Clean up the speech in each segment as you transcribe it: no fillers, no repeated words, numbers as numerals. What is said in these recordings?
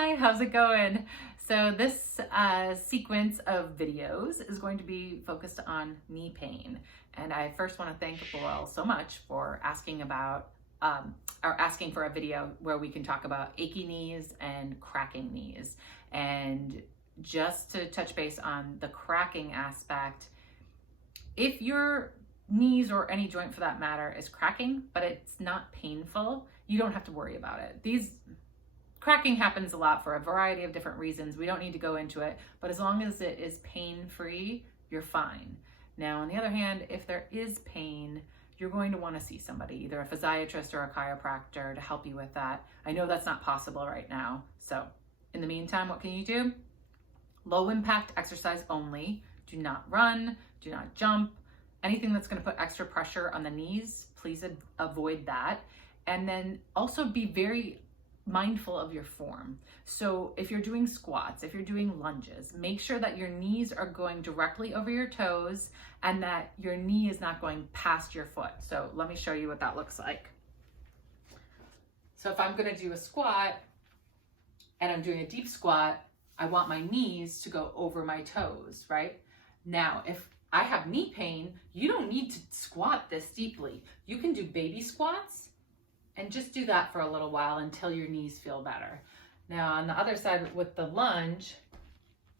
Hi, how's it going? So this sequence of videos is going to be focused on knee pain. And I first want to thank Laurel so much for asking about, or asking for a video where we can talk about achy knees and cracking knees. And just to touch base on the cracking aspect, if your knees or any joint for that matter is cracking, but it's not painful, you don't have to worry about it. Cracking happens a lot for a variety of different reasons. We don't need to go into it, but as long as it is pain-free, you're fine. Now, on the other hand, if there is pain, you're going to want to see somebody, either a physiatrist or a chiropractor, to help you with that. I know that's not possible right now. So in the meantime, what can you do? Low impact exercise only. Do not run, do not jump. Anything that's going to put extra pressure on the knees, please avoid that. And then also be very mindful of your form. So if you're doing squats, if you're doing lunges, make sure that your knees are going directly over your toes and that your knee is not going past your foot. So let me show you what that looks like. So if I'm going to do a squat and I'm doing a deep squat, I want my knees to go over my toes, right? Now, if I have knee pain, you don't need to squat this deeply. You can do baby squats and just do that for a little while until your knees feel better. Now on the other side with the lunge,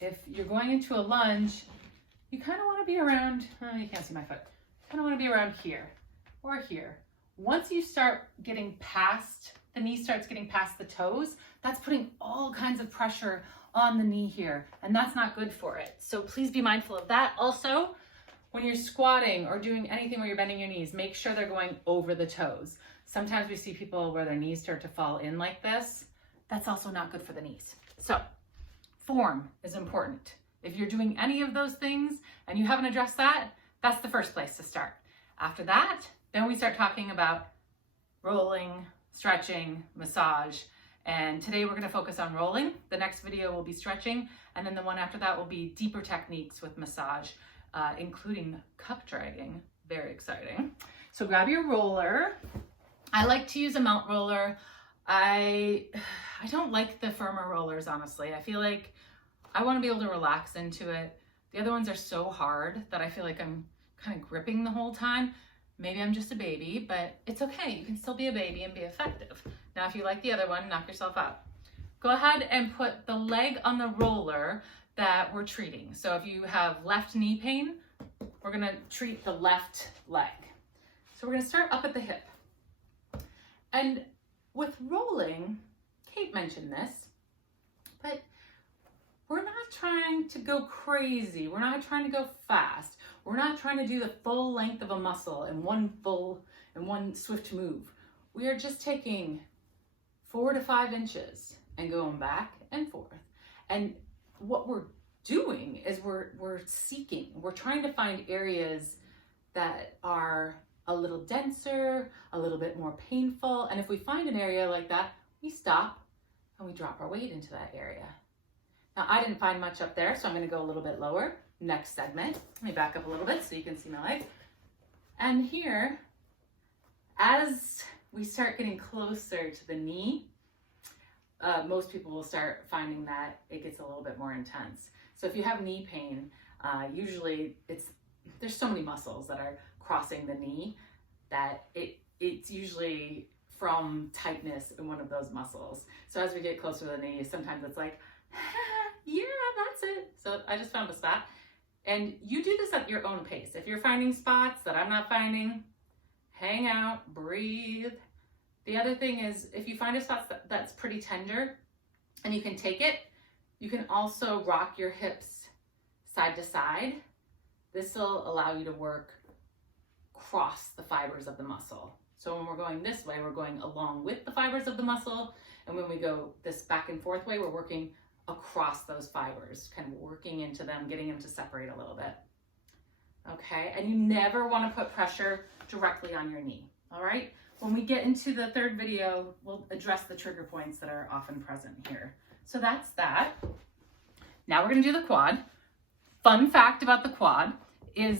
if you're going into a lunge, you kind of want to be around, you can't see my foot, you kind of want to be around here or here. Once you start getting past, the knee starts getting past the toes, that's putting all kinds of pressure on the knee here, and that's not good for it. So please be mindful of that. Also, when you're squatting or doing anything where you're bending your knees, make sure they're going over the toes. Sometimes we see people where their knees start to fall in like this. That's also not good for the knees. So form is important. If you're doing any of those things and you haven't addressed that, that's the first place to start. After that, then we start talking about rolling, stretching, massage. And today we're going to focus on rolling. The next video will be stretching. And then the one after that will be deeper techniques with massage, including cup dragging. Very exciting. So grab your roller. I like to use a melt roller. I don't like the firmer rollers, honestly. I feel like I want to be able to relax into it. The other ones are so hard that I feel like I'm kind of gripping the whole time. Maybe I'm just a baby, but it's okay. You can still be a baby and be effective. Now, if you like the other one, knock yourself out. Go ahead and put the leg on the roller that we're treating. So if you have left knee pain, we're going to treat the left leg. So we're going to start up at the hip. And with rolling, Kate mentioned this, but we're not trying to go crazy. We're not trying to go fast. We're not trying to do the full length of a muscle in one swift move. We are just taking 4 to 5 inches and going back and forth. And what we're doing is we're seeking, we're trying to find areas that are a little denser, a little bit more painful. And if we find an area like that, we stop and we drop our weight into that area. Now, I didn't find much up there, so I'm going to go a little bit lower. Next segment. Let me back up a little bit so you can see my leg. And here, as we start getting closer to the knee, most people will start finding that it gets a little bit more intense. So if you have knee pain, usually there's so many muscles that are crossing the knee that it's usually from tightness in one of those muscles. So as we get closer to the knee, sometimes it's like, yeah, that's it. So I just found a spot. And you do this at your own pace. If you're finding spots that I'm not finding, hang out, breathe. The other thing is, if you find a spot that's pretty tender and you can take it, you can also rock your hips side to side. This will allow you to work across the fibers of the muscle. So when we're going this way, we're going along with the fibers of the muscle. And when we go this back and forth way, we're working across those fibers, kind of working into them, getting them to separate a little bit. Okay, and you never want to put pressure directly on your knee, all right? When we get into the third video, we'll address the trigger points that are often present here. So that's that. Now we're going to do the quad. Fun fact about the quad is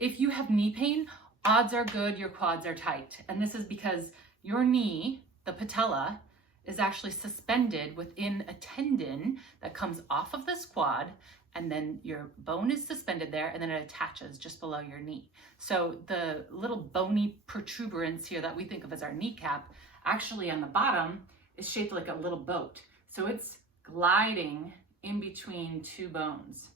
if you have knee pain, odds are good your quads are tight. And this is because your knee, the patella, is actually suspended within a tendon that comes off of this quad, and then your bone is suspended there, and then it attaches just below your knee. So the little bony protuberance here that we think of as our kneecap, actually on the bottom is shaped like a little boat. So it's gliding in between two bones.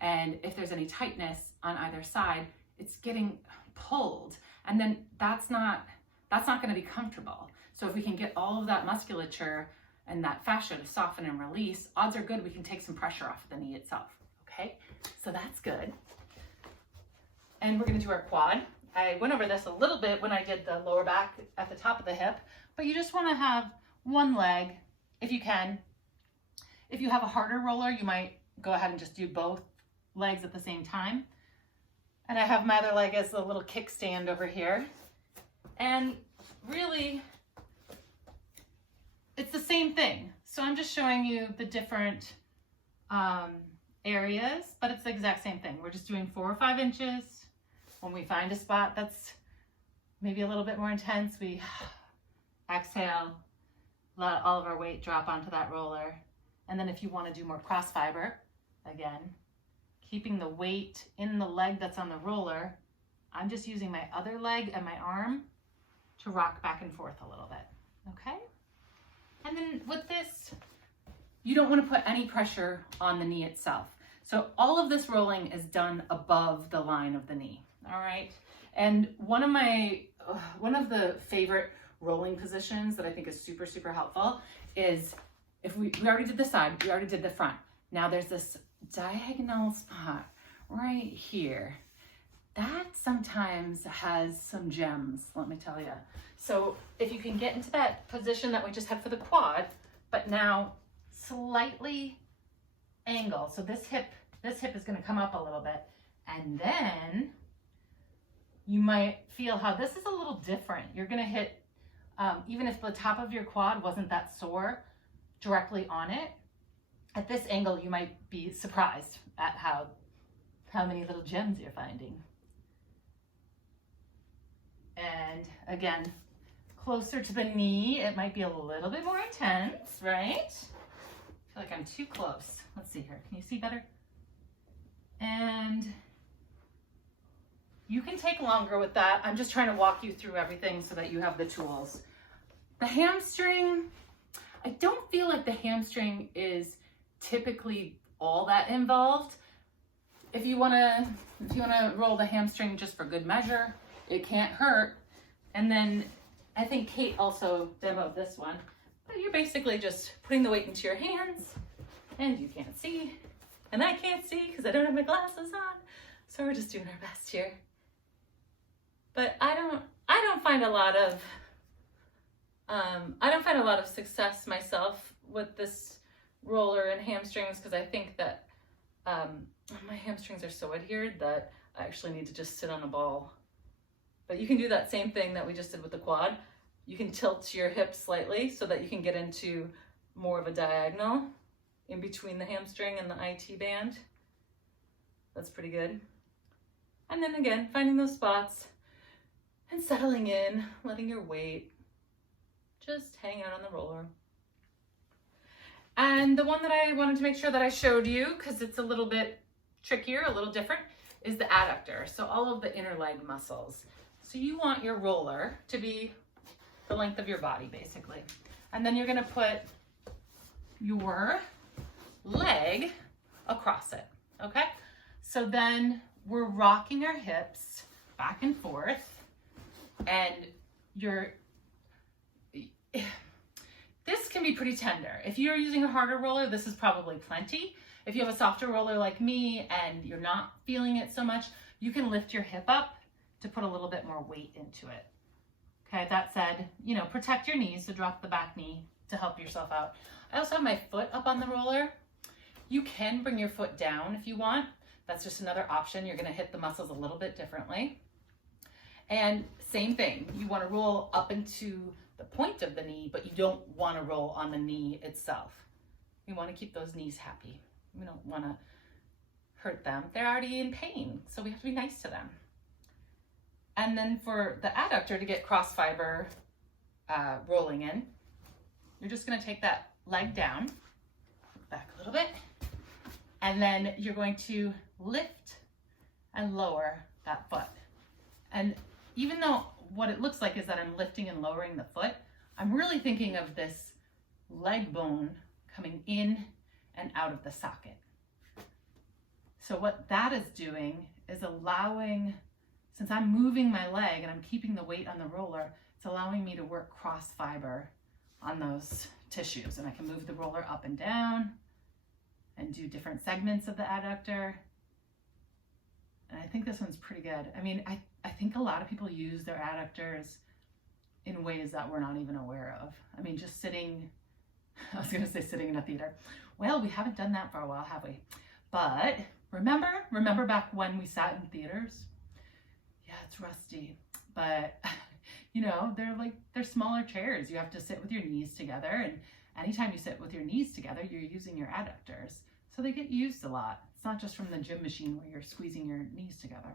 And if there's any tightness on either side, it's getting pulled. And then that's not going to be comfortable. So if we can get all of that musculature and that fascia to soften and release, odds are good we can take some pressure off of the knee itself. Okay, so that's good. And we're going to do our quad. I went over this a little bit when I did the lower back at the top of the hip, but you just want to have one leg if you can. If you have a harder roller, you might go ahead and just do both legs at the same time. And I have my other leg as a little kickstand over here. And really, it's the same thing. So I'm just showing you the different areas, but it's the exact same thing. We're just doing 4 or 5 inches. When we find a spot that's maybe a little bit more intense, we exhale, let all of our weight drop onto that roller. And then if you want to do more cross fiber, again, keeping the weight in the leg that's on the roller, I'm just using my other leg and my arm to rock back and forth a little bit, okay? And then with this, you don't want to put any pressure on the knee itself. So all of this rolling is done above the line of the knee, all right? And one of the favorite rolling positions that I think is super, super helpful is if we already did the side, we already did the front. Now there's this diagonal spot right here. That sometimes has some gems, let me tell you. So if you can get into that position that we just had for the quad, but now slightly angle. So this hip is going to come up a little bit, and then you might feel how this is a little different. You're going to hit, even if the top of your quad wasn't that sore, directly on it. At this angle, you might be surprised at how many little gems you're finding. And again, closer to the knee, it might be a little bit more intense, right? I feel like I'm too close. Let's see here. Can you see better? And you can take longer with that. I'm just trying to walk you through everything so that you have the tools. The hamstring, I don't feel like the hamstring is typically all that involved. If you wanna roll the hamstring just for good measure, it can't hurt. And then I think Kate also demoed this one, but you're basically just putting the weight into your hands, and you can't see, and I can't see because I don't have my glasses on. So we're just doing our best here. But I don't find a lot of success myself with this roller and hamstrings, because I think that my hamstrings are so adhered that I actually need to just sit on a ball. But you can do that same thing that we just did with the quad. You can tilt your hips slightly so that you can get into more of a diagonal in between the hamstring and the IT band. That's pretty good. And then again, finding those spots and settling in, letting your weight just hang out on the roller. And the one that I wanted to make sure that I showed you, because it's a little bit trickier, a little different, is the adductor. So all of the inner leg muscles. So you want your roller to be the length of your body, basically. And then you're gonna put your leg across it, okay? So then we're rocking our hips back and forth, and this can be pretty tender. If you're using a harder roller, this is probably plenty. If you have a softer roller like me and you're not feeling it so much, you can lift your hip up to put a little bit more weight into it. Okay, that said, protect your knees, so drop the back knee to help yourself out. I also have my foot up on the roller. You can bring your foot down if you want. That's just another option. You're gonna hit the muscles a little bit differently. And same thing, you wanna roll up into the point of the knee, but you don't wanna roll on the knee itself. You wanna keep those knees happy. We don't wanna hurt them. They're already in pain, so we have to be nice to them. And then for the adductor to get cross fiber rolling in, you're just gonna take that leg down, back a little bit, and then you're going to lift and lower that foot. And even though what it looks like is that I'm lifting and lowering the foot, I'm really thinking of this leg bone coming in and out of the socket. So what that is doing is allowing, since I'm moving my leg and I'm keeping the weight on the roller, it's allowing me to work cross fiber on those tissues. And I can move the roller up and down and do different segments of the adductor. And I think this one's pretty good. I mean, I think a lot of people use their adductors in ways that we're not even aware of. I mean, just sitting, I was gonna say sitting in a theater. Well, we haven't done that for a while, have we? But remember back when we sat in theaters? Yeah, it's rusty, but you know, they're smaller chairs. You have to sit with your knees together, and anytime you sit with your knees together, you're using your adductors. So they get used a lot. It's not just from the gym machine where you're squeezing your knees together.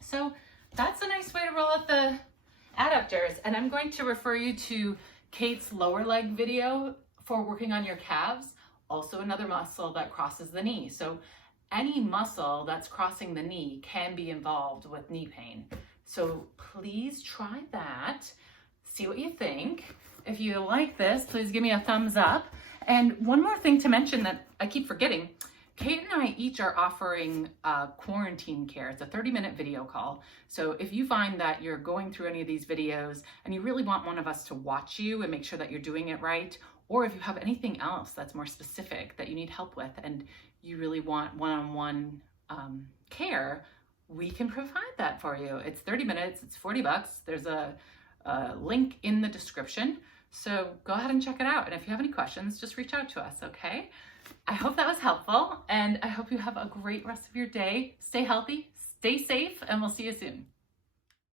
So that's a nice way to roll out the adductors. And I'm going to refer you to Kate's lower leg video for working on your calves, also another muscle that crosses the knee. So any muscle that's crossing the knee can be involved with knee pain. So please try that. See what you think. If you like this, please give me a thumbs up. And one more thing to mention that I keep forgetting, Kate and I each are offering quarantine care. It's a 30-minute video call. So if you find that you're going through any of these videos and you really want one of us to watch you and make sure that you're doing it right, or if you have anything else that's more specific that you need help with and you really want one-on-one care, we can provide that for you. It's 30 minutes, it's $40. There's a link in the description. So go ahead and check it out. And if you have any questions, just reach out to us, okay? I hope that was helpful, and I hope you have a great rest of your day. Stay healthy, stay safe, and we'll see you soon.